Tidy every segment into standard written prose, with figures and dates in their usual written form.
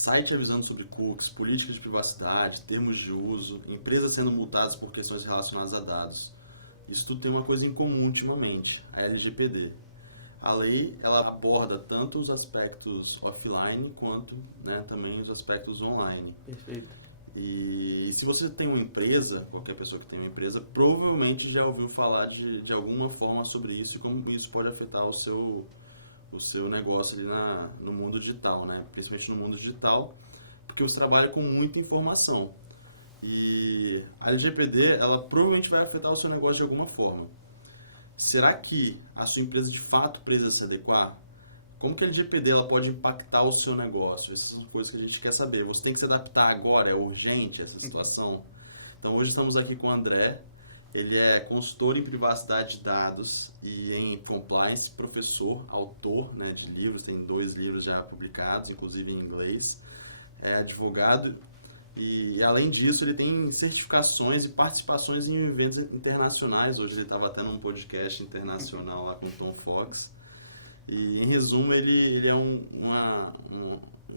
site avisando sobre cookies, política de privacidade, termos de uso, empresas sendo multadas por questões relacionadas a dados. Isso tudo tem uma coisa em comum ultimamente, a LGPD. A lei ela aborda tanto os aspectos offline quanto, né, também os aspectos online. Perfeito. E se você tem uma empresa, qualquer pessoa que tem uma empresa, provavelmente já ouviu falar de alguma forma sobre isso e como isso pode afetar o seu negócio ali no mundo digital, né? Principalmente no mundo digital, porque você trabalha com muita informação. E a LGPD, ela provavelmente vai afetar o seu negócio de alguma forma. Será que a sua empresa de fato precisa se adequar? Como que a LGPD ela pode impactar o seu negócio? Essas são coisas que a gente quer saber. Você tem que se adaptar agora? É urgente essa situação? Então hoje estamos aqui com o André. Ele é consultor em privacidade de dados e em compliance, professor, autor, né, de livros. Tem 2 livros já publicados, inclusive em inglês. É advogado e, além disso, ele tem certificações e participações em eventos internacionais. Hoje ele estava até num podcast internacional lá com o Tom Fox. E, em resumo, ele é um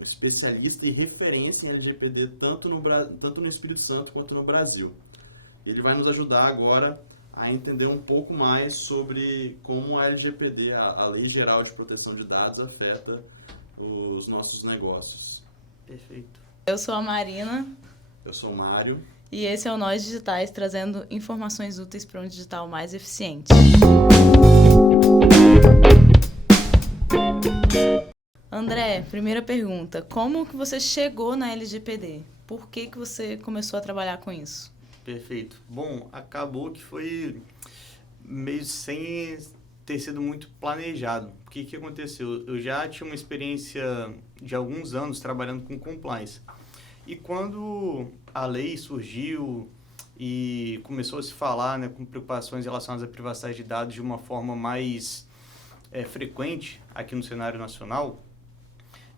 especialista e referência em LGPD tanto no Espírito Santo quanto no Brasil. Ele vai nos ajudar agora a entender um pouco mais sobre como a LGPD, a Lei Geral de Proteção de Dados, afeta os nossos negócios. Perfeito. Eu sou a Marina. Eu sou o Mário. E esse é o Nós Digitais, trazendo informações úteis para um digital mais eficiente. André, primeira pergunta. Como que você chegou na LGPD? Por que você começou a trabalhar com isso? Perfeito. Bom, acabou que foi meio sem ter sido muito planejado. O que aconteceu? Eu já tinha uma experiência de alguns anos trabalhando com compliance. E quando a lei surgiu e começou a se falar, né, com preocupações relacionadas à privacidade de dados de uma forma mais frequente aqui no cenário nacional,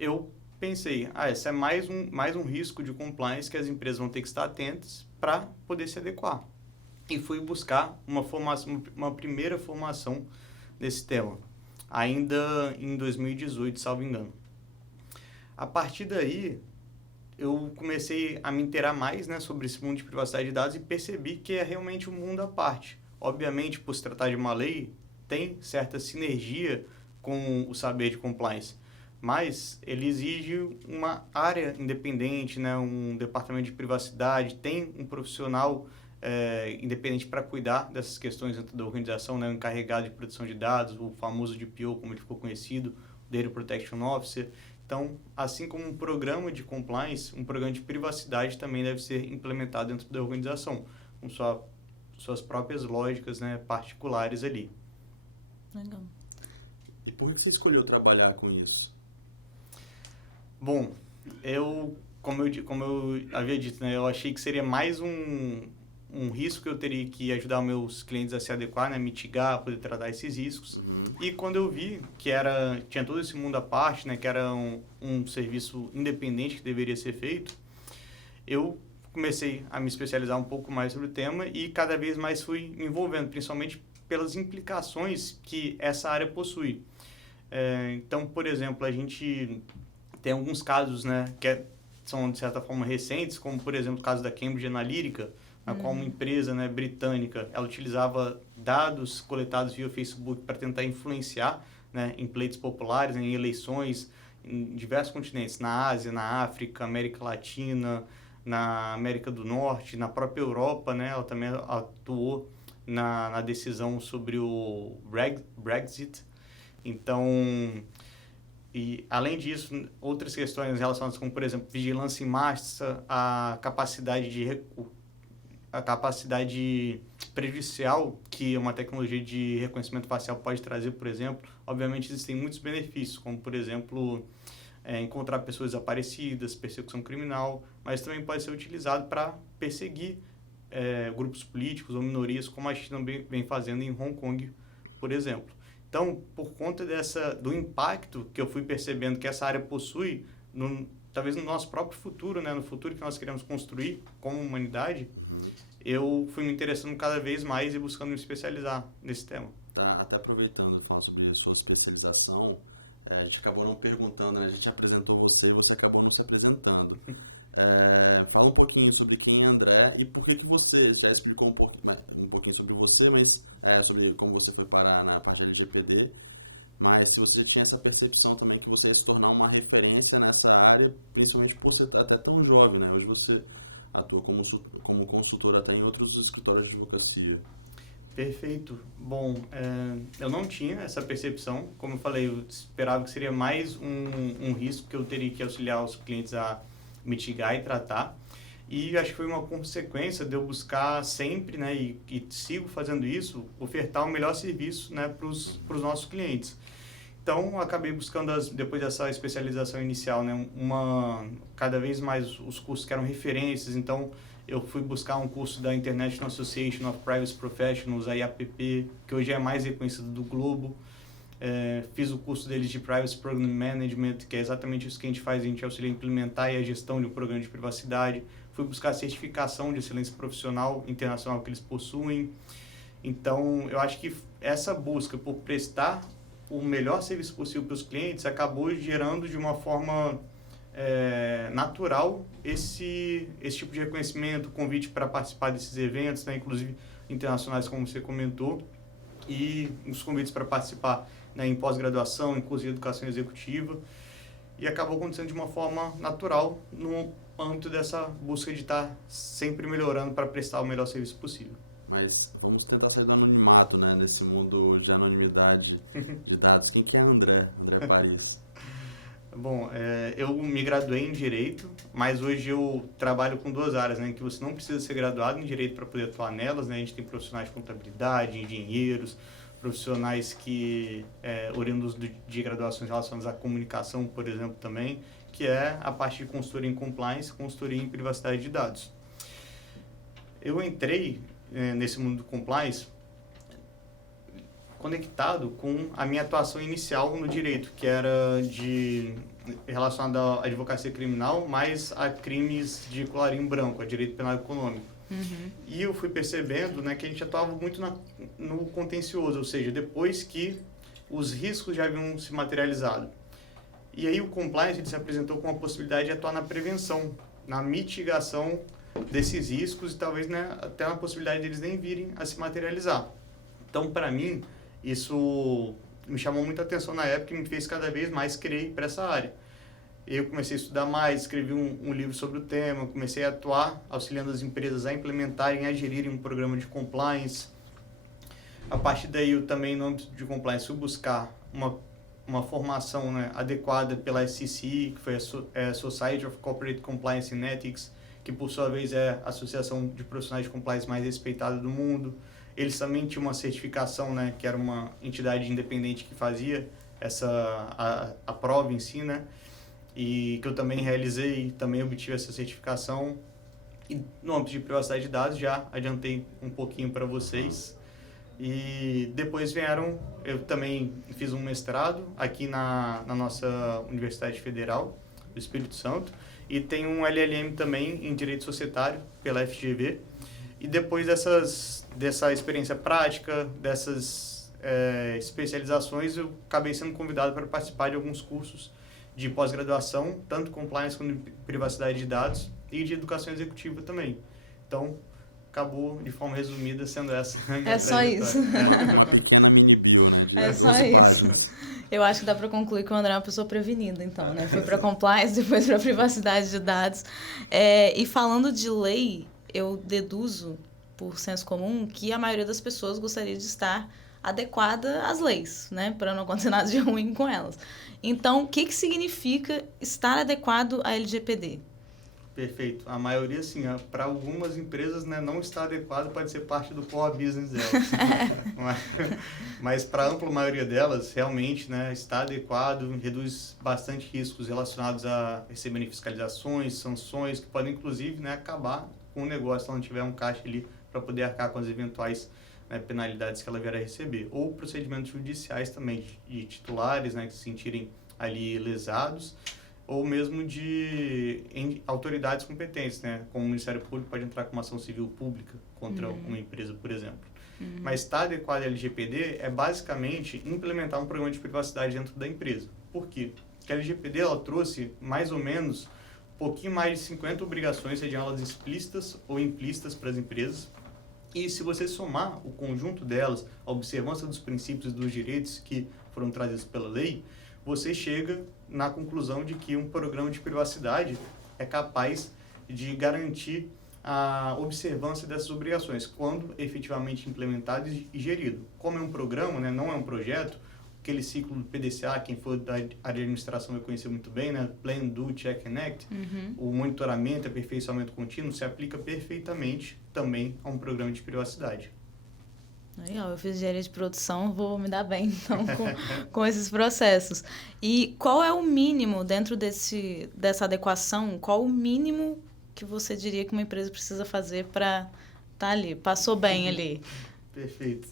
eu pensei, esse é mais um risco de compliance que as empresas vão ter que estar atentas para poder se adequar. E fui buscar uma primeira formação nesse tema, ainda em 2018, salvo engano. A partir daí, eu comecei a me inteirar mais, né, sobre esse mundo de privacidade de dados e percebi que é realmente um mundo à parte. Obviamente, por se tratar de uma lei, tem certa sinergia com o saber de compliance, mas ele exige uma área independente, né, um departamento de privacidade, tem um profissional independente para cuidar dessas questões dentro da organização, né, o encarregado de proteção de dados, o famoso DPO, como ele ficou conhecido, Data Protection Officer. Então, assim como um programa de compliance, um programa de privacidade também deve ser implementado dentro da organização, com suas próprias lógicas, né, particulares ali. Legal. E por que você escolheu trabalhar com isso? Bom, como eu havia dito, né, eu achei que seria mais um risco que eu teria que ajudar meus clientes a se adequar, né, mitigar, poder tratar esses riscos. Uhum. E quando eu vi que tinha todo esse mundo à parte, né, que era um serviço independente que deveria ser feito, eu comecei a me especializar um pouco mais sobre o tema e cada vez mais fui me envolvendo, principalmente pelas implicações que essa área possui. Então, por exemplo, a gente tem alguns casos, né, são de certa forma recentes, como por exemplo o caso da Cambridge Analytica, na qual uma empresa, né, britânica, ela utilizava dados coletados via Facebook para tentar influenciar, né, em pleitos populares, em eleições em diversos continentes, na Ásia, na África, América Latina, na América do Norte, na própria Europa, né, ela também atuou na decisão sobre o Brexit. Então, e além disso, outras questões relacionadas como, por exemplo, vigilância em massa, a capacidade prejudicial que uma tecnologia de reconhecimento facial pode trazer, por exemplo. Obviamente existem muitos benefícios, como por exemplo, encontrar pessoas desaparecidas, persecução criminal, mas também pode ser utilizado para perseguir grupos políticos ou minorias, como a China vem fazendo em Hong Kong, por exemplo. Então, por conta do impacto que eu fui percebendo que essa área possui, talvez no nosso próprio futuro, né, no futuro que nós queremos construir como humanidade, eu fui me interessando cada vez mais e buscando me especializar nesse tema. Até aproveitando de falar sobre a sua especialização, A gente acabou não perguntando, né? A gente apresentou você e você acabou não se apresentando. Fala um pouquinho sobre quem é André e por que você já explicou um pouquinho sobre você, mas sobre como você foi parar na parte LGPD, mas se você tinha essa percepção também que você ia se tornar uma referência nessa área, principalmente por você estar até tão jovem, né? Hoje você atua como consultor até em outros escritórios de advocacia. Perfeito. Bom, eu não tinha essa percepção. Como eu falei, eu esperava que seria mais um risco que eu teria que auxiliar os clientes a mitigar e tratar. E acho que foi uma consequência de eu buscar sempre, né, e sigo fazendo isso, ofertar o melhor serviço, né, para os nossos clientes. Então, eu acabei buscando, depois dessa especialização inicial, né, cada vez mais os cursos que eram referências. Então, eu fui buscar um curso da International Association of Privacy Professionals, a IAPP, que hoje é mais reconhecido do globo. Fiz o curso deles de Privacy Program Management, que é exatamente isso que a gente auxilia a implementar e a gestão de um programa de privacidade. Fui buscar a certificação de excelência profissional internacional que eles possuem. Então, eu acho que essa busca por prestar o melhor serviço possível para os clientes acabou gerando de uma forma natural esse tipo de reconhecimento, convite para participar desses eventos, né, inclusive internacionais, como você comentou, e os convites para participar, né, em pós-graduação, inclusive educação executiva, e acabou acontecendo de uma forma natural no âmbito dessa busca de estar sempre melhorando para prestar o melhor serviço possível. Mas vamos tentar sair do anonimato, né, nesse mundo de anonimidade de dados. Quem que é André Paris? Bom, eu me graduei em Direito, mas hoje eu trabalho com duas áreas, né, em que você não precisa ser graduado em Direito para poder atuar nelas, né. A gente tem profissionais de contabilidade, engenheiros, profissionais que oriundos de graduações relacionadas à comunicação, por exemplo, também, que é a parte de consultoria em compliance, consultoria em privacidade de dados. Eu entrei nesse mundo do compliance conectado com a minha atuação inicial no direito, que era relacionada à advocacia criminal, mais a crimes de colarinho branco, a direito penal econômico. Uhum. E eu fui percebendo, né, que a gente atuava muito no contencioso, ou seja, depois que os riscos já haviam se materializado. E aí o compliance ele se apresentou com a possibilidade de atuar na prevenção, na mitigação desses riscos e talvez, né, até na possibilidade deles nem virem a se materializar. Então, para mim, isso me chamou muita atenção na época e me fez cada vez mais querer ir para essa área. Eu comecei a estudar mais, escrevi um livro sobre o tema, comecei a atuar auxiliando as empresas a implementarem, a gerirem um programa de compliance. A partir daí, eu também, no âmbito de compliance, fui buscar uma formação, né, adequada pela SCCE, que foi a Society of Corporate Compliance and Ethics, que por sua vez é a associação de profissionais de compliance mais respeitada do mundo. Eles também tinham uma certificação, né, que era uma entidade independente que fazia a prova em si, né, e que eu também realizei, também obtive essa certificação. E no âmbito de privacidade de dados, já adiantei um pouquinho para vocês. E depois eu também fiz um mestrado aqui na nossa Universidade Federal do Espírito Santo, e tenho um LLM também em Direito Societário pela FGV. E depois dessa experiência prática, dessas especializações, eu acabei sendo convidado para participar de alguns cursos de pós-graduação, tanto compliance quanto privacidade de dados, e de educação executiva também. Então, acabou, de forma resumida, sendo essa a minha só isso. Uma pequena mini bio, né? Só isso. Eu acho que dá para concluir que o André é uma pessoa prevenida, então, né? Foi para compliance, depois para privacidade de dados. E falando de lei, eu deduzo, por senso comum, que a maioria das pessoas gostaria de estar adequada às leis, né? Para não acontecer nada de ruim com elas. Então, o que significa estar adequado à LGPD? Perfeito. A maioria, sim, para algumas empresas, né, não está adequado, pode ser parte do core business delas. Mas para a ampla maioria delas, realmente, né, está adequado, reduz bastante riscos relacionados a receberem fiscalizações, sanções, que podem, inclusive, né, acabar com o negócio se ela não tiver um caixa ali para poder arcar com as eventuais, né, penalidades que ela vier a receber. Ou procedimentos judiciais também, de titulares, né, que se sentirem ali lesados, ou mesmo de autoridades competentes, né? Como o Ministério Público pode entrar com uma ação civil pública contra uma empresa, por exemplo. Mas estar adequado à LGPD é basicamente implementar um programa de privacidade dentro da empresa. Por quê? Porque a LGPD ela trouxe mais ou menos um pouquinho mais de 50 obrigações, sejam elas explícitas ou implícitas para as empresas. E se você somar o conjunto delas, a observância dos princípios e dos direitos que foram trazidos pela lei, você chega na conclusão de que um programa de privacidade é capaz de garantir a observância dessas obrigações, quando efetivamente implementado e gerido. Como é um programa, né, não é um projeto, aquele ciclo do PDCA, quem for da área de administração vai conhecer muito bem, né? Plan, Do, Check and Act. O monitoramento, aperfeiçoamento contínuo se aplica perfeitamente também a um programa de privacidade. Legal, eu fiz engenharia de produção, vou me dar bem, então, com esses processos. E qual é o mínimo dentro dessa adequação, qual o mínimo que você diria que uma empresa precisa fazer para estar ali, passou bem ali? Perfeito.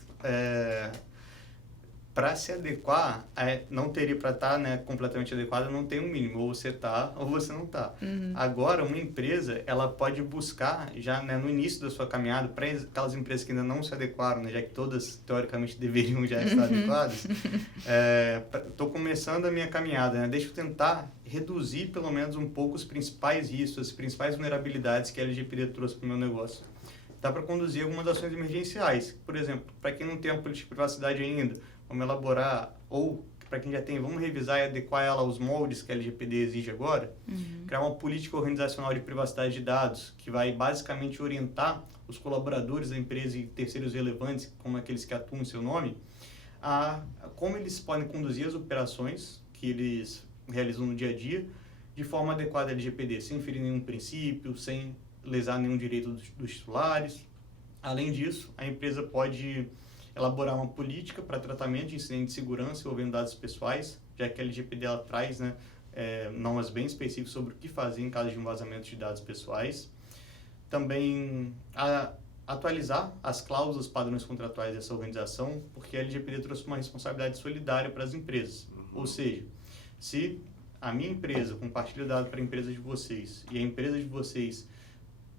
Para se adequar, não teria para estar, né, completamente adequado, não tem um mínimo, ou você está ou você não está. Agora, uma empresa, ela pode buscar, já, né, no início da sua caminhada, para aquelas empresas que ainda não se adequaram, né, já que todas, teoricamente, deveriam já estar adequadas, estou começando a minha caminhada, né, deixa eu tentar reduzir, pelo menos, um pouco os principais riscos, as principais vulnerabilidades que a LGPD trouxe para o meu negócio. Dá para conduzir algumas ações emergenciais. Por exemplo, para quem não tem a política de privacidade ainda, vamos elaborar, ou para quem já tem, vamos revisar e adequar ela aos moldes que a LGPD exige agora, criar uma política organizacional de privacidade de dados, que vai basicamente orientar os colaboradores da empresa e terceiros relevantes, como aqueles que atuam em seu nome, a como eles podem conduzir as operações que eles realizam no dia a dia, de forma adequada à LGPD, sem ferir nenhum princípio, sem lesar nenhum direito dos titulares. Além disso, a empresa pode elaborar uma política para tratamento de incidentes de segurança envolvendo dados pessoais, já que a LGPD ela traz, né, normas bem específicas sobre o que fazer em caso de um vazamento de dados pessoais. Também atualizar as cláusulas padrões contratuais dessa organização, porque a LGPD trouxe uma responsabilidade solidária para as empresas. Ou seja, se a minha empresa compartilha dados para a empresa de vocês e a empresa de vocês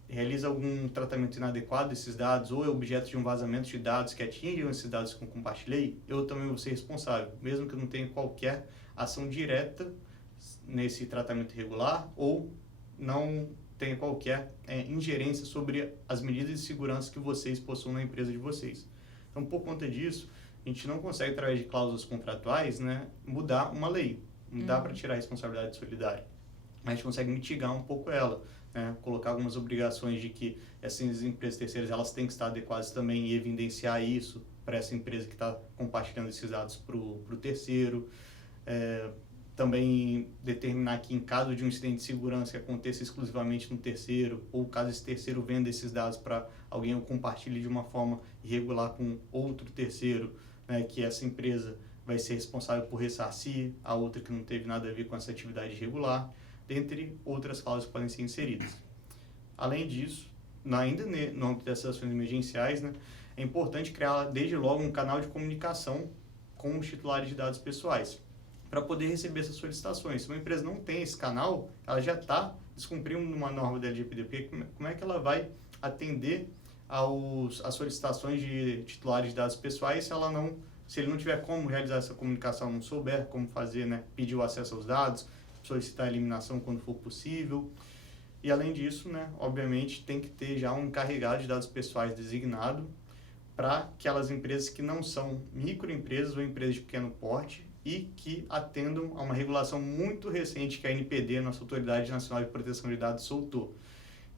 realiza algum tratamento inadequado desses dados ou é objeto de um vazamento de dados que atingem esses dados que eu compartilhei, eu também vou ser responsável, mesmo que eu não tenha qualquer ação direta nesse tratamento irregular ou não tenha qualquer ingerência sobre as medidas de segurança que vocês possuem na empresa de vocês. Então, por conta disso, a gente não consegue, através de cláusulas contratuais, né, mudar uma lei. Não dá para tirar a responsabilidade solidária, mas a gente consegue mitigar um pouco ela. Colocar algumas obrigações de que essas empresas terceiras elas têm que estar adequadas também e evidenciar isso para essa empresa que está compartilhando esses dados para o terceiro. Também determinar que em caso de um incidente de segurança que aconteça exclusivamente no terceiro, ou caso esse terceiro venda esses dados para alguém ou compartilhe de uma forma irregular com outro terceiro, né, que essa empresa vai ser responsável por ressarcir a outra que não teve nada a ver com essa atividade irregular, dentre outras cláusulas que podem ser inseridas. Além disso, ainda no âmbito dessas ações emergenciais, né, é importante criar desde logo um canal de comunicação com os titulares de dados pessoais, para poder receber essas solicitações. Se uma empresa não tem esse canal, ela já está descumprindo uma norma da LGPD, porque como é que ela vai atender às solicitações de titulares de dados pessoais se ele não tiver como realizar essa comunicação, não souber como fazer, né, pedir o acesso aos dados, solicitar a eliminação quando for possível. E além disso, né, obviamente, tem que ter já um encarregado de dados pessoais designado para aquelas empresas que não são microempresas ou empresas de pequeno porte e que atendam a uma regulação muito recente que a ANPD, nossa Autoridade Nacional de Proteção de Dados, soltou.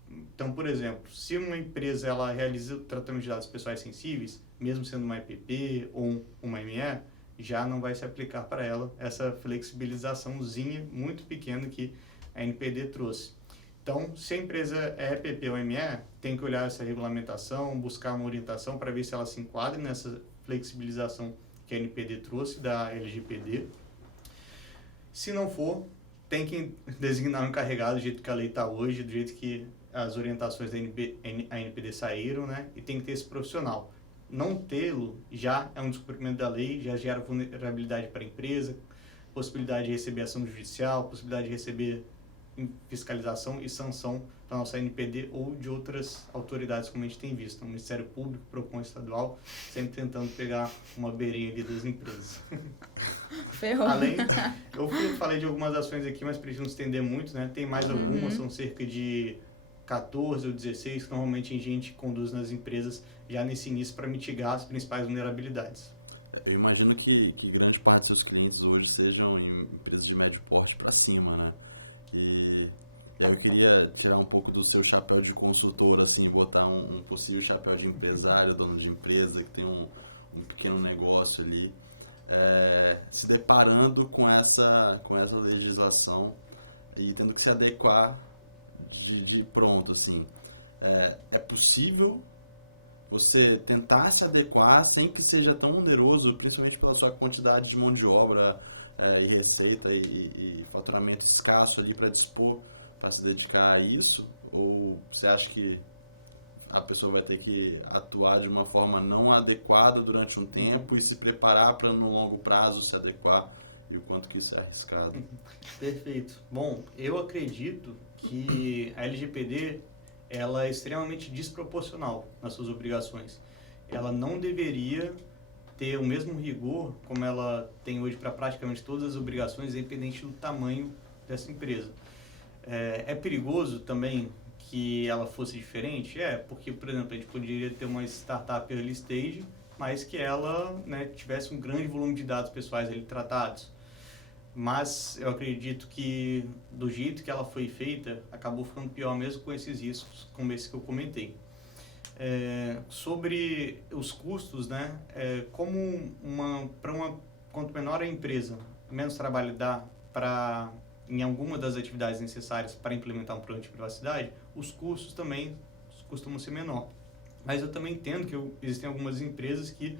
Então, por exemplo, se uma empresa ela realiza o tratamento de dados pessoais sensíveis, mesmo sendo uma EPP ou uma ME, já não vai se aplicar para ela essa flexibilizaçãozinha muito pequena que a NPD trouxe. Então, se a empresa é EPP ou ME, tem que olhar essa regulamentação, buscar uma orientação para ver se ela se enquadra nessa flexibilização que a NPD trouxe da LGPD. Se não for, tem que designar um encarregado do jeito que a lei está hoje, do jeito que as orientações da ANPD saíram, né? E tem que ter esse profissional. Não tê-lo já é um descumprimento da lei, já gera vulnerabilidade para a empresa, possibilidade de receber ação judicial, possibilidade de receber fiscalização e sanção da nossa NPD ou de outras autoridades, como a gente tem visto. O Ministério Público, PROCON estadual, sempre tentando pegar uma beirinha ali das empresas. Ferrou. Eu falei de algumas ações aqui, mas para a gente não estender muito, né? Tem mais algumas, são cerca de 14 ou 16 que normalmente a gente conduz nas empresas já nesse início para mitigar as principais vulnerabilidades. Eu imagino que grande parte dos seus clientes hoje sejam em empresas de médio porte para cima, né? E eu queria tirar um pouco do seu chapéu de consultor, assim, botar um possível chapéu de empresário, dono de empresa, que tem um pequeno negócio ali, se deparando com essa legislação e tendo que se adequar de pronto, assim. É possível você tentar se adequar sem que seja tão oneroso, principalmente pela sua quantidade de mão de obra e receita e faturamento escasso ali para dispor, para se dedicar a isso? Ou você acha que a pessoa vai ter que atuar de uma forma não adequada durante um tempo e se preparar para no longo prazo se adequar, e o quanto que isso é arriscado? Perfeito. Bom, eu acredito que a LGPD ela é extremamente desproporcional nas suas obrigações. Ela não deveria ter o mesmo rigor como ela tem hoje para praticamente todas as obrigações, independente do tamanho dessa empresa. É perigoso também que ela fosse diferente? Porque, por exemplo, a gente poderia ter uma startup early stage, mas que ela, né, tivesse um grande volume de dados pessoais ali tratados. Mas eu acredito que, do jeito que ela foi feita, acabou ficando pior mesmo com esses riscos, como esse que eu comentei. Sobre os custos, né, quanto menor a empresa, menos trabalho dá em alguma das atividades necessárias para implementar um plano de privacidade, os custos também costumam ser menor. Mas eu também entendo que existem algumas empresas que,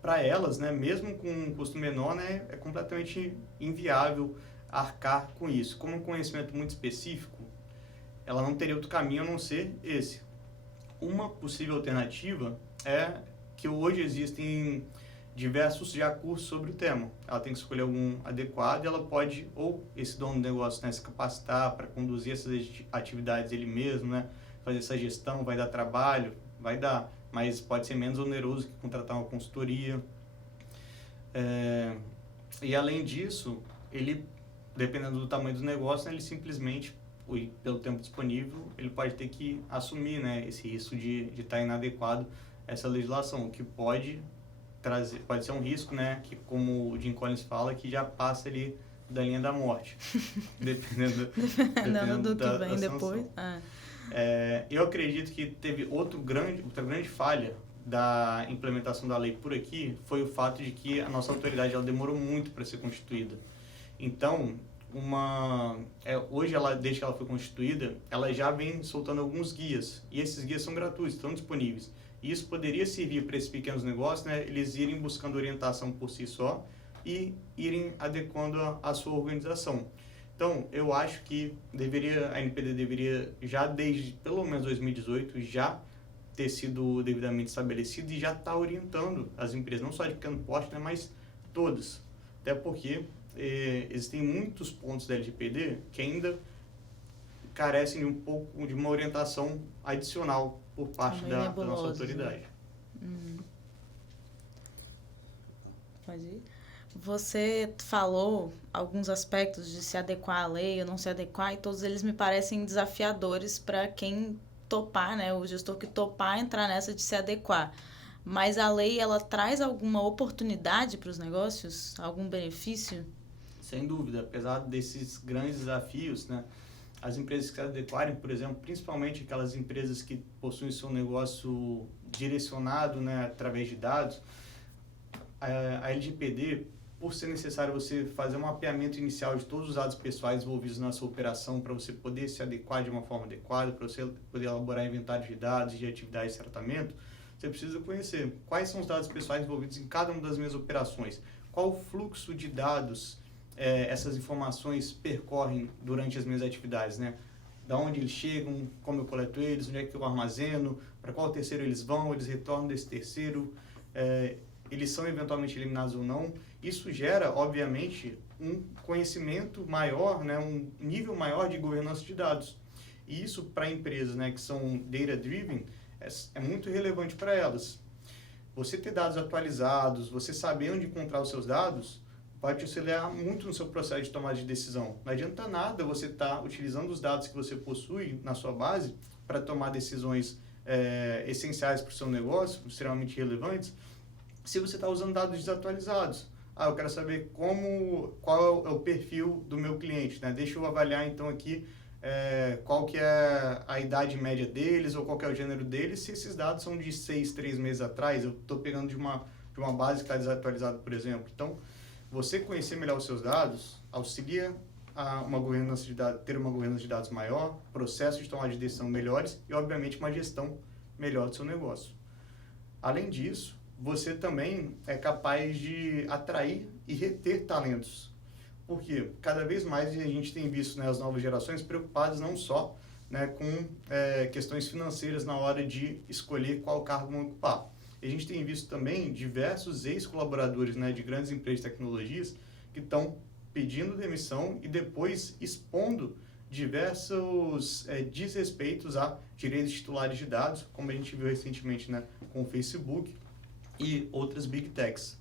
para elas, né, mesmo com um custo menor, né, é completamente inviável arcar com isso. Como um conhecimento muito específico, ela não teria outro caminho a não ser esse. Uma possível alternativa é que hoje existem diversos já cursos sobre o tema. Ela tem que escolher algum adequado e ela pode, ou esse dono do negócio, né, se capacitar para conduzir essas atividades ele mesmo, né, fazer essa gestão, vai dar trabalho, vai dar, mas pode ser menos oneroso que contratar uma consultoria. E além disso, ele, dependendo do tamanho do negócio, né, ele simplesmente, pelo tempo disponível, ele pode ter que assumir, né, esse risco de estar inadequado a essa legislação, o que pode ser um risco, né, que, como o Jim Collins fala, que já passa ali da linha da morte, dependendo do que vem da depois. Eu acredito que teve outra grande falha da implementação da lei por aqui, foi o fato de que a nossa autoridade ela demorou muito para ser constituída. Então, hoje, desde que ela foi constituída, ela já vem soltando alguns guias, e esses guias são gratuitos, estão disponíveis. E isso poderia servir para esses pequenos negócios, né, eles irem buscando orientação por si só e irem adequando a sua organização. Então, eu acho que a NPD deveria, já desde pelo menos 2018, já ter sido devidamente estabelecido e já estar orientando as empresas, não só de pequeno porte, né, mas todas. Até porque existem muitos pontos da LGPD que ainda carecem de uma orientação adicional por parte da nossa autoridade. Pode ir. Você falou alguns aspectos de se adequar à lei ou não se adequar, e todos eles me parecem desafiadores para quem topar, né, o gestor que topar entrar nessa de se adequar. Mas a lei, ela traz alguma oportunidade para os negócios? Algum benefício? Sem dúvida, apesar desses grandes desafios, né, as empresas que se adequarem, por exemplo, principalmente aquelas empresas que possuem seu negócio direcionado, né, através de dados, a LGPD, por ser necessário você fazer um mapeamento inicial de todos os dados pessoais envolvidos na sua operação para você poder se adequar de uma forma adequada, para você poder elaborar inventário de dados e de atividades de tratamento, você precisa conhecer quais são os dados pessoais envolvidos em cada uma das minhas operações, qual o fluxo de dados essas informações percorrem durante as minhas atividades, né? Da onde eles chegam, como eu coleto eles, onde é que eu armazeno, para qual terceiro eles vão, eles retornam desse terceiro, eles são eventualmente eliminados ou não. Isso gera, obviamente, um conhecimento maior, né, um nível maior de governança de dados. E isso para empresas, né, que são data-driven é muito relevante para elas. Você ter dados atualizados, você saber onde encontrar os seus dados, vai te auxiliar muito no seu processo de tomada de decisão. Não adianta nada você estar utilizando os dados que você possui na sua base para tomar decisões essenciais para o seu negócio, extremamente relevantes, se você está usando dados desatualizados. Eu quero saber qual é o perfil do meu cliente, né? Deixa eu avaliar então aqui qual que é a idade média deles ou qual que é o gênero deles. Se esses dados são de 3 meses atrás, eu estou pegando de uma base que está desatualizada, por exemplo. Então, você conhecer melhor os seus dados auxilia a uma governança de dados, ter uma governança de dados maior, processos de tomada de decisão melhores e, obviamente, uma gestão melhor do seu negócio. Além disso, você também é capaz de atrair e reter talentos. Porque cada vez mais a gente tem visto, né, as novas gerações preocupadas não só, né, com questões financeiras na hora de escolher qual cargo vão ocupar. A gente tem visto também diversos ex-colaboradores, né, de grandes empresas de tecnologias que estão pedindo demissão e depois expondo diversos desrespeitos a direitos titulares de dados, como a gente viu recentemente, né, com o Facebook e outras Big Techs.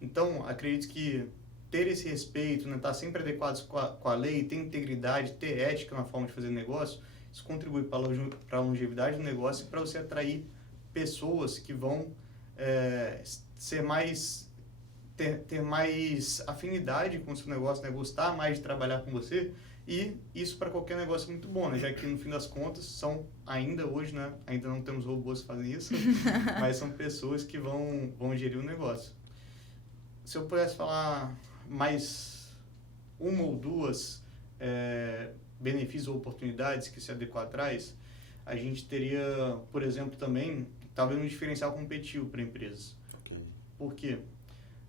Então, acredito que ter esse respeito, né, estar sempre adequados com a lei, ter integridade, ter ética na forma de fazer negócio, isso contribui para a longevidade do negócio e para você atrair pessoas que vão ser mais ter mais afinidade com o seu negócio, né? Gostar mais de trabalhar com você, e isso para qualquer negócio é muito bom, né? Já que no fim das contas são ainda hoje, né? Ainda não temos robôs que fazem isso, mas são pessoas que vão gerir o negócio. Se eu pudesse falar mais uma ou duas benefícios ou oportunidades que esse AD4 traz, a gente teria, por exemplo, também talvez um diferencial competitivo para empresas. Okay. Por quê?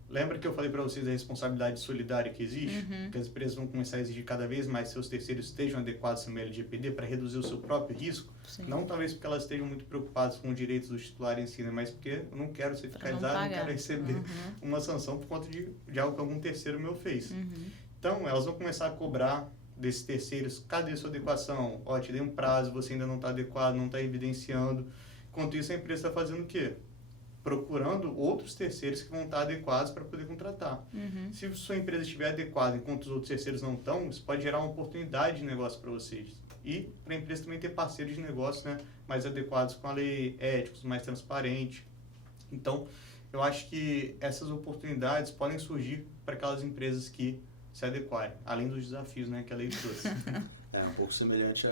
Lembra que eu falei para vocês da responsabilidade solidária que existe? Que as empresas vão começar a exigir cada vez mais que seus terceiros estejam adequados ao LGPD para reduzir o seu próprio risco? Sim. Não talvez porque elas estejam muito preocupadas com os direitos dos titulares em si, né? Mas porque eu não quero ser fiscalizado, não quero receber uma sanção por conta de algo que algum terceiro meu fez. Então, elas vão começar a cobrar desses terceiros, cadê sua adequação? Te dei um prazo, você ainda não está adequado, não está evidenciando. Enquanto isso, a empresa está fazendo o quê? Procurando outros terceiros que vão estar adequados para poder contratar. Se sua empresa estiver adequada enquanto os outros terceiros não estão, isso pode gerar uma oportunidade de negócio para vocês. E para a empresa também ter parceiros de negócio, né, mais adequados com a lei, éticos, mais transparentes. Então, eu acho que essas oportunidades podem surgir para aquelas empresas que se adequarem, além dos desafios, né, que a lei trouxe. Um pouco semelhante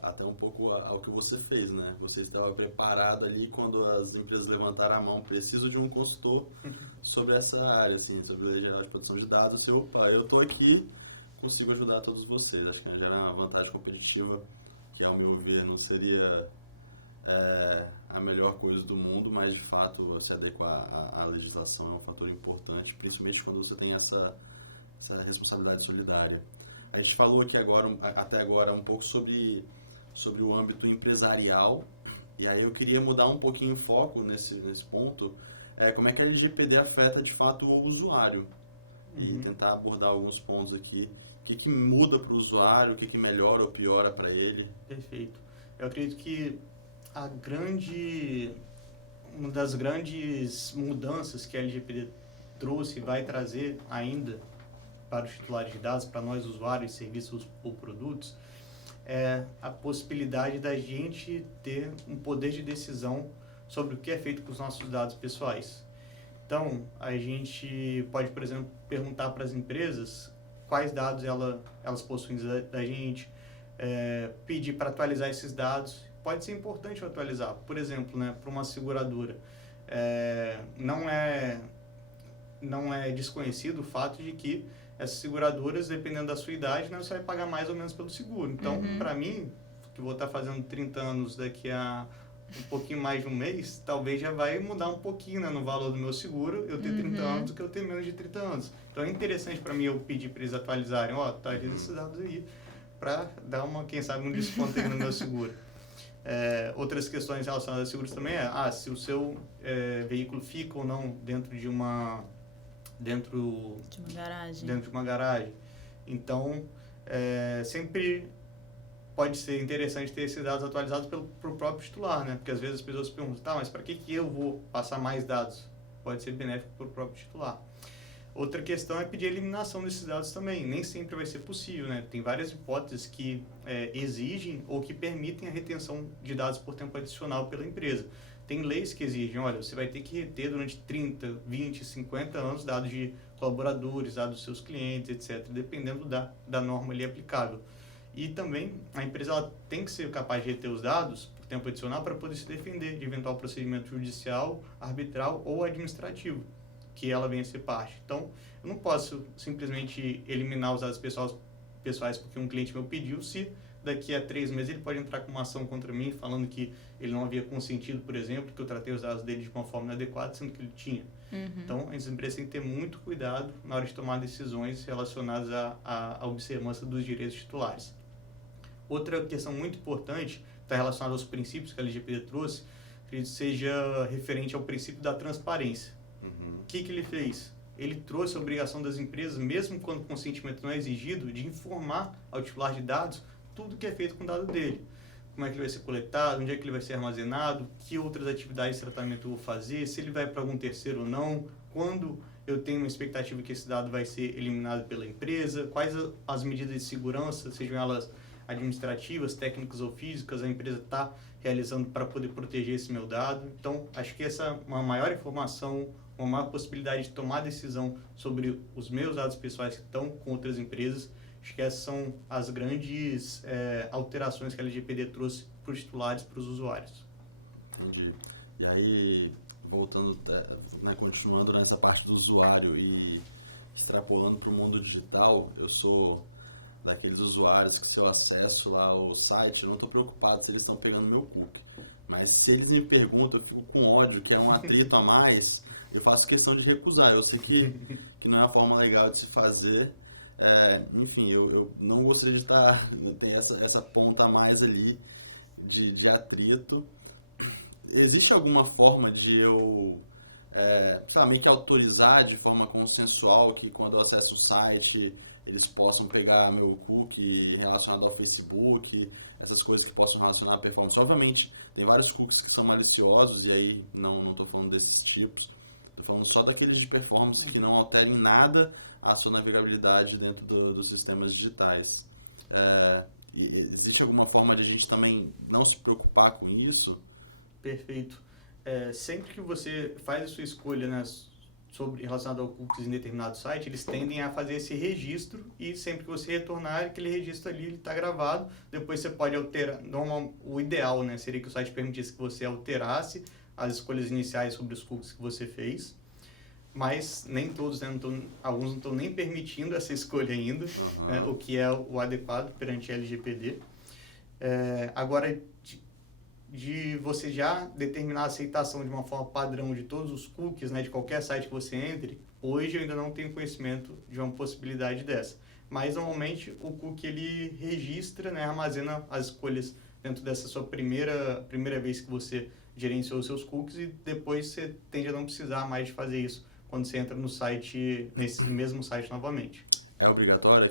até um pouco ao que você fez, né? Você estava preparado ali quando as empresas levantaram a mão, preciso de um consultor sobre essa área, assim, sobre a lei geral de proteção de dados. Eu estou aqui, consigo ajudar todos vocês. Acho que gera uma vantagem competitiva que, ao meu ver, não seria a melhor coisa do mundo, mas, de fato, se adequar à legislação é um fator importante, principalmente quando você tem essa responsabilidade solidária. A gente falou aqui até agora um pouco sobre o âmbito empresarial, e aí eu queria mudar um pouquinho o foco nesse ponto, como é que a LGPD afeta de fato o usuário, e tentar abordar alguns pontos aqui, o que muda para o usuário, o que melhora ou piora para ele. Perfeito. Eu acredito que uma das grandes mudanças que a LGPD trouxe e vai trazer ainda para os titulares de dados, para nós usuários de serviços ou produtos, é a possibilidade da gente ter um poder de decisão sobre o que é feito com os nossos dados pessoais. Então, a gente pode, por exemplo, perguntar para as empresas quais dados elas possuem da gente, pedir para atualizar esses dados. Pode ser importante atualizar. Por exemplo, né, para uma seguradora, não é desconhecido o fato de que essas seguradoras, dependendo da sua idade, né, você vai pagar mais ou menos pelo seguro. Então, para mim, que vou estar fazendo 30 anos daqui a um pouquinho mais de um mês, talvez já vai mudar um pouquinho, né, no valor do meu seguro, eu ter 30 anos do que eu ter menos de 30 anos. Então, é interessante para mim eu pedir para eles atualizarem, atualiza esses dados aí, para dar quem sabe, um desconto aí no meu seguro. Outras questões relacionadas a seguros também se o seu veículo fica ou não dentro de uma dentro de uma garagem. Então, sempre pode ser interessante ter esses dados atualizados pelo próprio titular, né? Porque às vezes as pessoas se perguntam, tá, mas para que eu vou passar mais dados? Pode ser benéfico para o próprio titular. Outra questão é pedir a eliminação desses dados também. Nem sempre vai ser possível, né? Tem várias hipóteses que exigem ou que permitem a retenção de dados por tempo adicional pela empresa. Tem leis que exigem, olha, você vai ter que reter durante 30, 20, 50 anos dados de colaboradores, dados dos seus clientes, etc., dependendo da norma ali aplicável. E também a empresa ela tem que ser capaz de reter os dados por tempo adicional para poder se defender de eventual procedimento judicial, arbitral ou administrativo que ela venha a ser parte. Então, eu não posso simplesmente eliminar os dados pessoais porque um cliente meu pediu, se daqui a 3 meses ele pode entrar com uma ação contra mim falando que ele não havia consentido, por exemplo, que eu tratei os dados dele de uma forma inadequada, sendo que ele tinha. Então, as empresas têm que ter muito cuidado na hora de tomar decisões relacionadas à observância dos direitos titulares. Outra questão muito importante, está relacionada aos princípios que a LGPD trouxe, que seja referente ao princípio da transparência. O que ele fez? Ele trouxe a obrigação das empresas, mesmo quando o consentimento não é exigido, de informar ao titular de dados tudo que é feito com o dado dele. Como é que ele vai ser coletado, onde é que ele vai ser armazenado, que outras atividades de tratamento eu vou fazer, se ele vai para algum terceiro ou não, quando eu tenho uma expectativa que esse dado vai ser eliminado pela empresa, quais as medidas de segurança, sejam elas administrativas, técnicas ou físicas, a empresa está realizando para poder proteger esse meu dado. Então, acho que essa é uma maior informação, uma maior possibilidade de tomar decisão sobre os meus dados pessoais que estão com outras empresas. Acho que essas são as grandes alterações que a LGPD trouxe para os titulares, para os usuários. Entendi. E aí, voltando, né, continuando nessa parte do usuário e extrapolando para o mundo digital, eu sou daqueles usuários que, se eu acesso lá ao site, eu não estou preocupado se eles estão pegando meu cookie. Mas se eles me perguntam, eu fico com ódio, que é um atrito a mais, eu faço questão de recusar. Eu sei que não é a forma legal de se fazer. Enfim, eu não gostaria de ter essa ponta a mais ali de atrito. Existe alguma forma de eu meio que autorizar de forma consensual que quando eu acesso o site eles possam pegar meu cookie relacionado ao Facebook, essas coisas que possam relacionar a performance? Obviamente, tem vários cookies que são maliciosos, e aí não estou falando desses tipos, estou falando só daqueles de performance que não alterem nada a sua navegabilidade dentro dos sistemas digitais. Existe alguma forma de a gente também não se preocupar com isso? Perfeito. Sempre que você faz a sua escolha, né, relacionado ao cookies em determinado site, eles tendem a fazer esse registro, e sempre que você retornar, aquele registro ali está gravado. Depois você pode alterar. O ideal, né, seria que o site permitisse que você alterasse as escolhas iniciais sobre os cookies que você fez, mas nem todos, né, alguns não estão nem permitindo essa escolha ainda, né, o que é o adequado perante a LGPD. Agora, de você já determinar a aceitação de uma forma padrão de todos os cookies, né, de qualquer site que você entre, hoje eu ainda não tenho conhecimento de uma possibilidade dessa. Mas, normalmente, o cookie ele registra, né, armazena as escolhas dentro dessa sua primeira vez que você gerenciou os seus cookies, e depois você tende a não precisar mais de fazer isso quando você entra no site, nesse mesmo site novamente. É obrigatório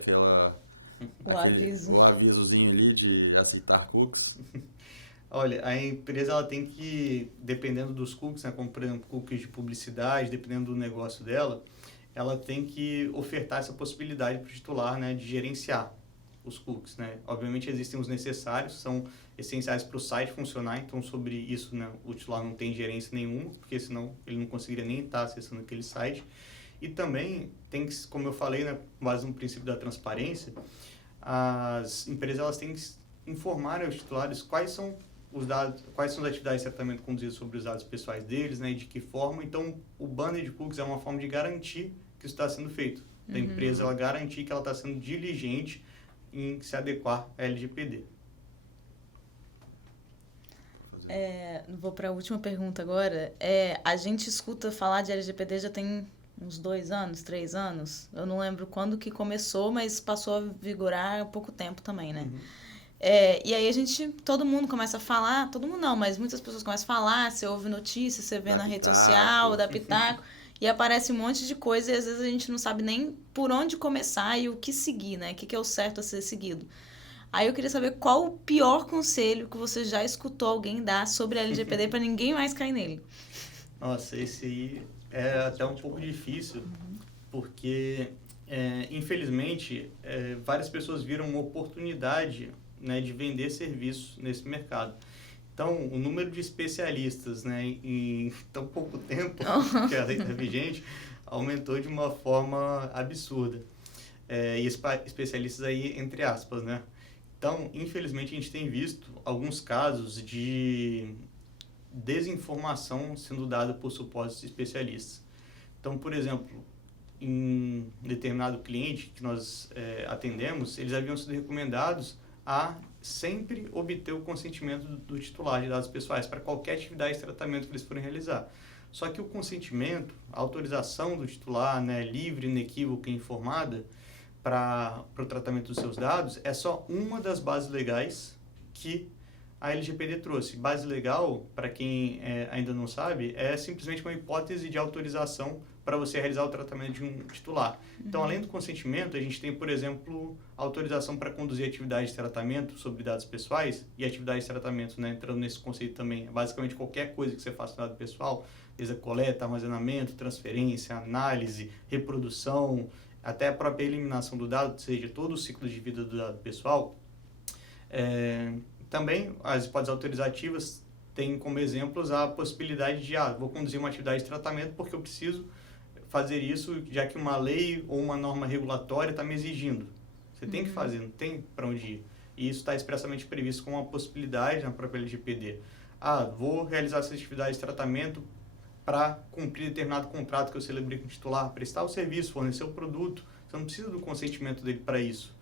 o avisozinho ali de aceitar cookies? Olha, a empresa ela tem que, dependendo dos cookies, né, como por exemplo cookies de publicidade, dependendo do negócio dela, ela tem que ofertar essa possibilidade para o titular, né, de gerenciar os cookies, né? Obviamente existem os necessários, são essenciais para o site funcionar, então sobre isso, né, o titular não tem gerência nenhuma, porque senão ele não conseguiria nem estar acessando aquele site. E também tem que, como eu falei, né, com base no princípio da transparência, as empresas elas têm que informar aos titulares quais são os dados, quais são as atividades de tratamento conduzidas sobre os dados pessoais deles, né, e de que forma. Então, o banner de cookies é uma forma de garantir que isso está sendo feito. Da empresa, ela garantir que ela está sendo diligente em se adequar à LGPD. Vou para a última pergunta agora. A gente escuta falar de LGPD já tem uns 2 anos, 3 anos. Eu não lembro quando que começou, mas passou a vigorar há pouco tempo também, né? E aí todo mundo começa a falar, todo mundo não, mas muitas pessoas começam a falar, você ouve notícias, você vê na rede social, dá pitaco. e aparece um monte de coisa e às vezes a gente não sabe nem por onde começar e o que seguir, né? O que é o certo a ser seguido. Aí eu queria saber qual o pior conselho que você já escutou alguém dar sobre a LGPD para ninguém mais cair nele. Nossa, esse aí é até um pouco difícil, porque, infelizmente, várias pessoas viram uma oportunidade, né, de vender serviços nesse mercado. Então, o número de especialistas, né, em tão pouco tempo que a lei está vigente, aumentou de uma forma absurda. E especialistas aí, entre aspas, né? Então, infelizmente, a gente tem visto alguns casos de desinformação sendo dada por supostos especialistas. Então, por exemplo, em determinado cliente que nós atendemos, eles haviam sido recomendados a sempre obter o consentimento do titular de dados pessoais para qualquer atividade de tratamento que eles forem realizar. Só que o consentimento, a autorização do titular, né, livre, inequívoca e informada para o tratamento dos seus dados, é só uma das bases legais que a LGPD trouxe. Base legal, para quem ainda não sabe, é simplesmente uma hipótese de autorização para você realizar o tratamento de um titular. Então, além do consentimento, a gente tem, por exemplo, autorização para conduzir atividades de tratamento sobre dados pessoais, e atividades de tratamento, né, entrando nesse conceito também, é basicamente qualquer coisa que você faça com dado pessoal, desde a coleta, armazenamento, transferência, análise, reprodução, até a própria eliminação do dado, ou seja, todo o ciclo de vida do dado pessoal. Também, as hipóteses autorizativas têm como exemplos a possibilidade de, vou conduzir uma atividade de tratamento porque eu preciso fazer isso, já que uma lei ou uma norma regulatória está me exigindo. Você tem que fazer, não tem para onde ir. E isso está expressamente previsto como uma possibilidade na própria LGPD. Vou realizar essa atividade de tratamento para cumprir determinado contrato que eu celebrei com o titular, prestar o serviço, fornecer o produto. Você não precisa do consentimento dele para isso.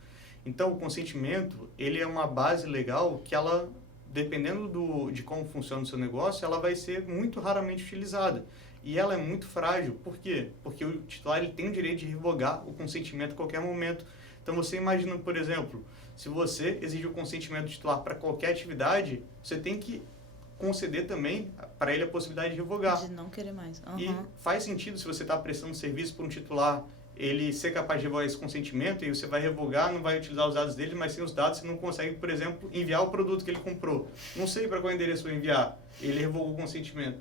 Então, o consentimento, ele é uma base legal que ela, dependendo de como funciona o seu negócio, ela vai ser muito raramente utilizada. E ela é muito frágil. Por quê? Porque o titular ele tem o direito de revogar o consentimento a qualquer momento. Então, você imagina, por exemplo, se você exige o consentimento do titular para qualquer atividade, você tem que conceder também para ele a possibilidade de revogar. De não querer mais. E faz sentido, se você está prestando serviço para um titular, ele ser capaz de revogar esse consentimento, e você vai revogar, não vai utilizar os dados dele, mas sem os dados você não consegue, por exemplo, enviar o produto que ele comprou. Não sei para qual endereço eu enviar, ele revogou o consentimento.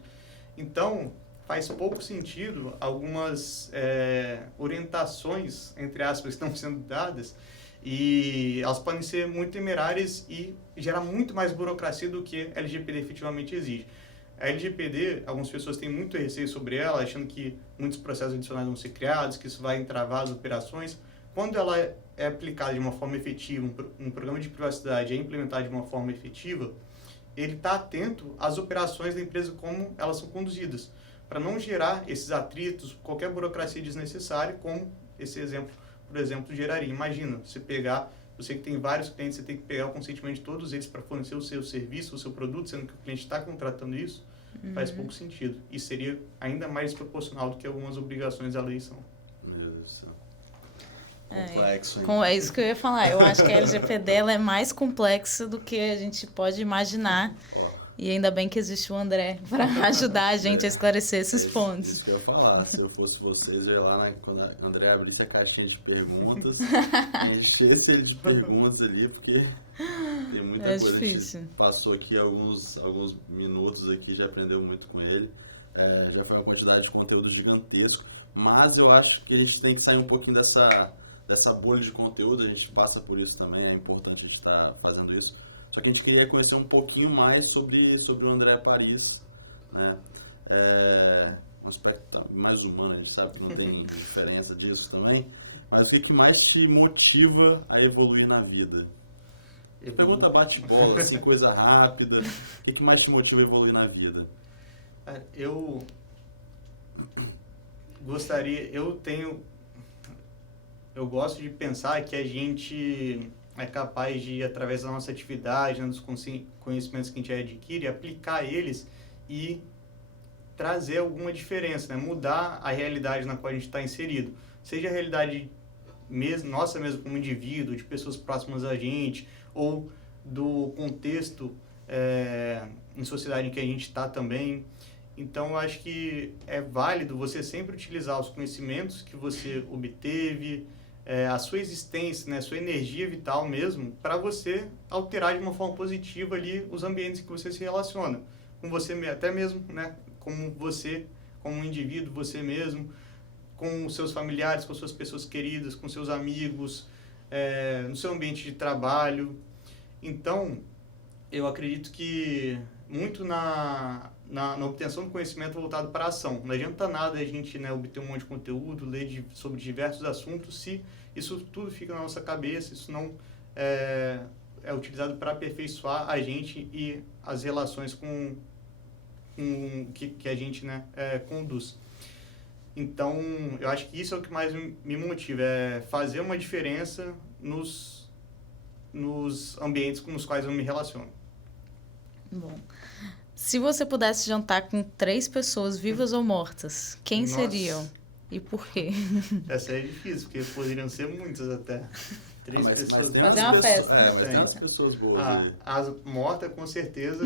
Então, faz pouco sentido algumas orientações, entre aspas, que estão sendo dadas, e elas podem ser muito temerárias e gerar muito mais burocracia do que a LGPD efetivamente exige. A LGPD, algumas pessoas têm muito receio sobre ela, achando que muitos processos adicionais vão ser criados, que isso vai entravar as operações. Quando ela é aplicada de uma forma efetiva, um programa de privacidade é implementado de uma forma efetiva, ele está atento às operações da empresa, como elas são conduzidas, para não gerar esses atritos, qualquer burocracia desnecessária, como esse exemplo, por exemplo, geraria. Imagina, você que tem vários clientes, você tem que pegar o consentimento de todos eles para fornecer o seu serviço, o seu produto, sendo que o cliente está contratando isso, faz pouco sentido. E seria ainda mais desproporcional do que algumas obrigações da lei são. Meu Deus do céu. Complexo, hein? É isso que eu ia falar. Eu acho que a LGPD ela é mais complexa do que a gente pode imaginar. E ainda bem que existe o André para ajudar a gente a esclarecer esses pontos. Isso que eu ia falar. Se eu fosse vocês, eu ia lá, quando a André abrisse a caixinha de perguntas, enchesse ele de perguntas ali, porque tem muita coisa. Difícil. A gente passou aqui alguns minutos aqui, já aprendeu muito com ele. Já foi uma quantidade de conteúdo gigantesco. Mas eu acho que a gente tem que sair um pouquinho dessa bolha de conteúdo. A gente passa por isso também, é importante a gente estar fazendo isso. Só que a gente queria conhecer um pouquinho mais sobre o André Paris, né? Um aspecto mais humano, a gente sabe que não tem diferença disso também. Mas o que mais te motiva a evoluir na vida? Pergunta bate-bola, assim, coisa rápida. O que mais te motiva a evoluir na vida? Eu gosto de pensar que a gente é capaz de, através da nossa atividade, dos conhecimentos que a gente adquire, aplicar eles e trazer alguma diferença, né? Mudar a realidade na qual a gente está inserido. Seja a realidade nossa mesmo como indivíduo, de pessoas próximas a gente, ou do contexto em sociedade em que a gente está também. Então, eu acho que é válido você sempre utilizar os conhecimentos que você obteve, a sua existência, né, a sua energia vital mesmo, para você alterar de uma forma positiva ali os ambientes que você se relaciona. Com você, até mesmo, né, como você, como um indivíduo, você mesmo, com os seus familiares, com suas pessoas queridas, com seus amigos, no seu ambiente de trabalho. Então, eu acredito que muito na obtenção do conhecimento voltado para a ação. Não adianta nada a gente, né, obter um monte de conteúdo, ler sobre diversos assuntos, se isso tudo fica na nossa cabeça, isso não é utilizado para aperfeiçoar a gente e as relações que a gente, né, conduz. Então, eu acho que isso é o que mais me motiva, é fazer uma diferença nos ambientes com os quais eu me relaciono. Bom, se você pudesse jantar com 3 pessoas, vivas ou mortas, quem seriam? E por quê? Essa é difícil, porque poderiam ser muitas até. 3 pessoas. Fazer uma festa. Mas tem umas pessoas boas. As mortas, com certeza,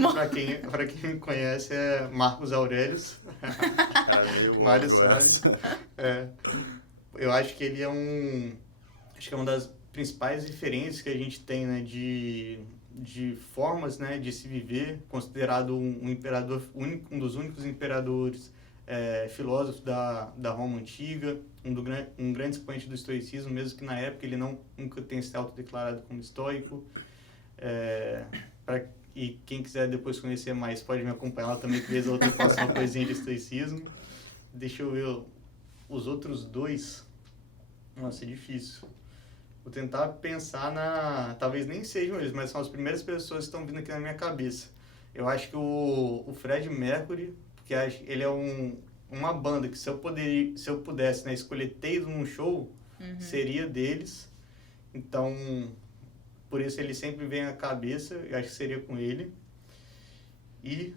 para quem me conhece, é Marcos Aurelius. Mário Salles. Eu acho que ele acho que é uma das principais diferenças que a gente tem, né, de formas, né, de se viver, considerado um imperador único, um dos únicos imperadores filósofos da Roma Antiga, um grande expoente do estoicismo, mesmo que na época ele nunca tenha se autodeclarado como estoico. E quem quiser depois conhecer mais pode me acompanhar lá também, que vez ou outra eu faço uma coisinha de estoicismo. Deixa eu ver os outros 2. Nossa, é difícil. Vou tentar pensar talvez nem sejam eles, mas são as primeiras pessoas que estão vindo aqui na minha cabeça. Eu acho que o Fred Mercury, porque ele é uma banda que se eu pudesse, né, escolher ter ido num show, seria deles. Então, por isso ele sempre vem à cabeça, eu acho que seria com ele. E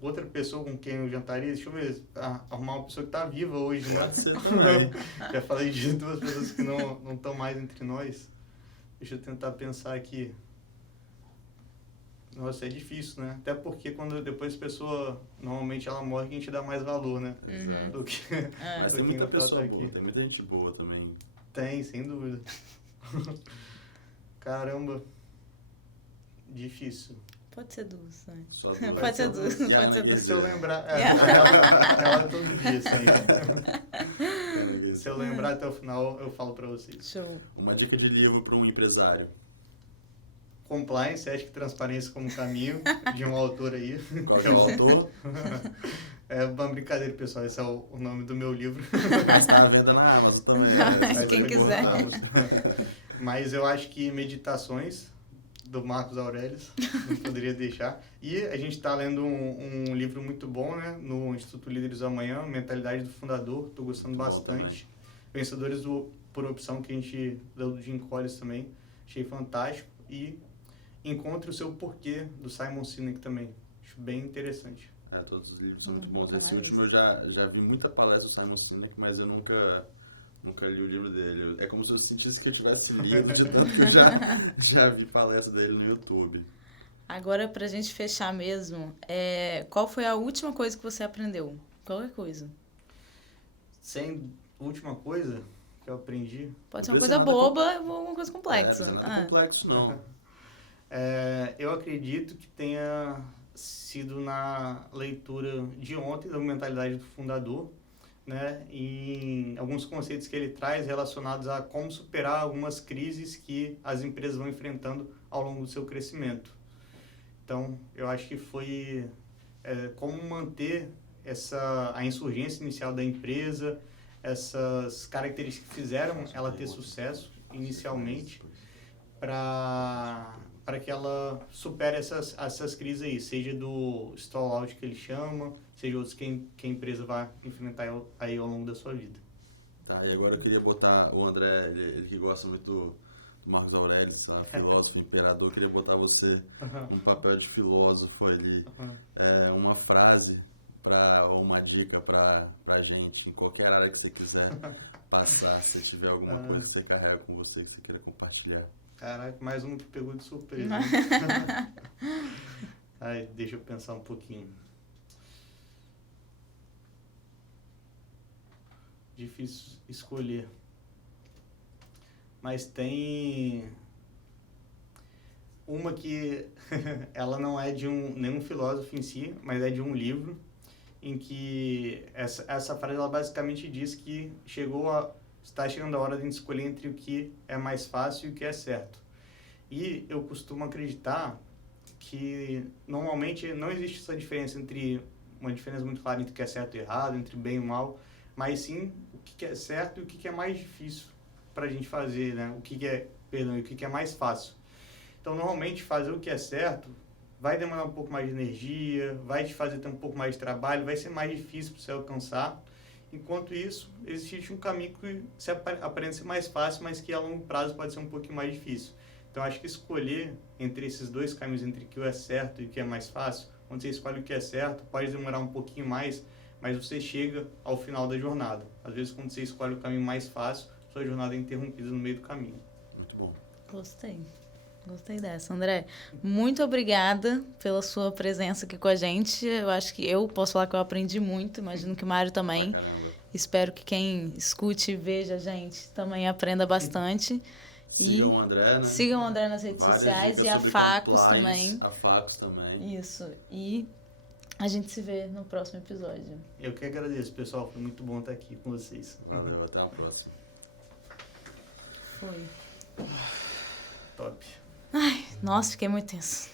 outra pessoa com quem eu jantaria, deixa eu ver, arrumar uma pessoa que está viva hoje, né? Pode ser também. Já falei de 2 pessoas que não estão mais entre nós. Deixa eu tentar pensar aqui. Nossa, é difícil, né? Até porque depois a pessoa, normalmente ela morre, que a gente dá mais valor, né? Exato. Do que, Mas do tem que muita pessoa aqui. boa, tem muita gente boa também. Tem, sem dúvida. Caramba. Difícil. Pode ser 2, né? Pode ser 2, pode ser 2. Se eu lembrar... ela todo dia, isso aí. Se eu lembrar até o final, eu falo pra vocês. Show. Uma dica de livro para um empresário. Compliance, Ética e Transparência como Caminho, de um autor aí. Qual é o autor? É uma brincadeira, pessoal. Esse é o nome do meu livro. Está à venda na Amazon também. Quem quiser. Mas eu acho que Meditações, do Marcos Aurelius, não poderia deixar. E a gente está lendo um livro muito bom, né? No Instituto Líderes do Amanhã, Mentalidade do Fundador. Estou gostando bastante. Vencedores por Opção, que a gente deu do Jim Collins também. Achei fantástico. E Encontre o Seu Porquê, do Simon Sinek também. Acho bem interessante. Todos os livros são muito bons. Esse último eu já vi muita palestra do Simon Sinek, mas eu nunca li o livro dele. É como se eu sentisse que eu tivesse lido, de tanto que eu já vi palestra dele no YouTube. Agora, pra gente fechar mesmo, qual foi a última coisa que você aprendeu? Qualquer coisa. Última coisa que eu aprendi... Pode ser uma coisa boba ou alguma coisa complexa. Não é complexo, não. Eu acredito que tenha sido na leitura de ontem da Mentalidade do Fundador, né, em alguns conceitos que ele traz relacionados a como superar algumas crises que as empresas vão enfrentando ao longo do seu crescimento. Então, eu acho que foi como manter a insurgência inicial da empresa, essas características que fizeram ela ter sucesso inicialmente, para que ela supere essas crises aí, seja do stall out que ele chama, seja outros que a empresa vai enfrentar aí ao longo da sua vida. Tá, e agora eu queria botar o André, ele que gosta muito do Marcos Aurelius, filósofo, imperador, eu queria botar você no papel de filósofo ali. Uma frase ou uma dica pra gente, em qualquer área que você quiser passar, se tiver alguma coisa que você carrega com você, que você queira compartilhar. Caraca, mais um que pegou de surpresa. Deixa eu pensar um pouquinho. difícil escolher. Mas tem uma que ela não é de nenhum filósofo em si, mas é de um livro, em que essa frase ela basicamente diz que está chegando a hora de a gente escolher entre o que é mais fácil e o que é certo. E eu costumo acreditar que normalmente não existe essa diferença uma diferença muito clara entre o que é certo e errado, entre bem e mal, mas sim o que é certo e o que é mais difícil para a gente fazer, né? O que é mais fácil. Então, normalmente, fazer o que é certo vai demorar um pouco mais de energia, vai te fazer ter um pouco mais de trabalho, vai ser mais difícil para você alcançar. Enquanto isso, existe um caminho que aparenta ser mais fácil, mas que a longo prazo pode ser um pouquinho mais difícil. Então, acho que escolher entre esses dois caminhos, entre o que é certo e o que é mais fácil, quando você escolhe o que é certo, pode demorar um pouquinho mais, mas você chega ao final da jornada. Às vezes, quando você escolhe o caminho mais fácil, sua jornada é interrompida no meio do caminho. Muito bom. Gostei dessa, André. Muito obrigada pela sua presença aqui com a gente. Eu acho que eu posso falar que eu aprendi muito, imagino que o Mário também. Espero que quem escute e veja a gente também aprenda bastante. Sigam o André, né? Sigam o André nas redes sociais e a Facos também. A Facos também. Isso. E a gente se vê no próximo episódio. Eu que agradeço, pessoal. Foi muito bom estar aqui com vocês. Valeu, até a próxima. Foi. Top. Ai, nossa, fiquei muito tenso.